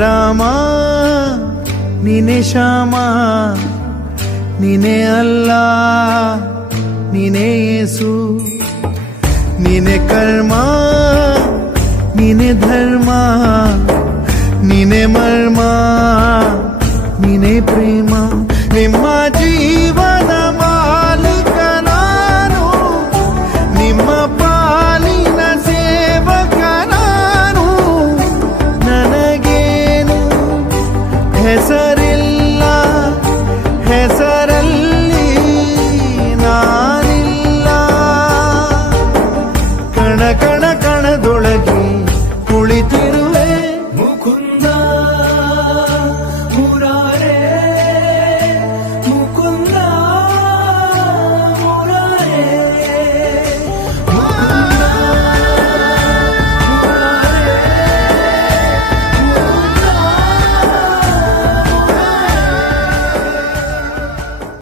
ರಾಮ ನೀನೆ ಶ್ಯಾಮ, ನೀನೆ ಅಲ್ಲ ನೀನೆ ಯೇಸು, ನೀನೆ ಕರ್ಮ ನೀನೆ ಧರ್ಮ, ನೀನೆ ಮರ್ಮ ನೀನೆ ಪ್ರೇಮ. ನಿಮ್ಮ ಜೀವನ ಮಾಲೀಕ ನಾನು, ನಿಮ್ಮ ಪಾಲಿನ ಸೇವಕ ನಾನು. ನನಗೇನು ಹೆಸರಿಲ್ಲ, ಹೆಸರಲ್ಲ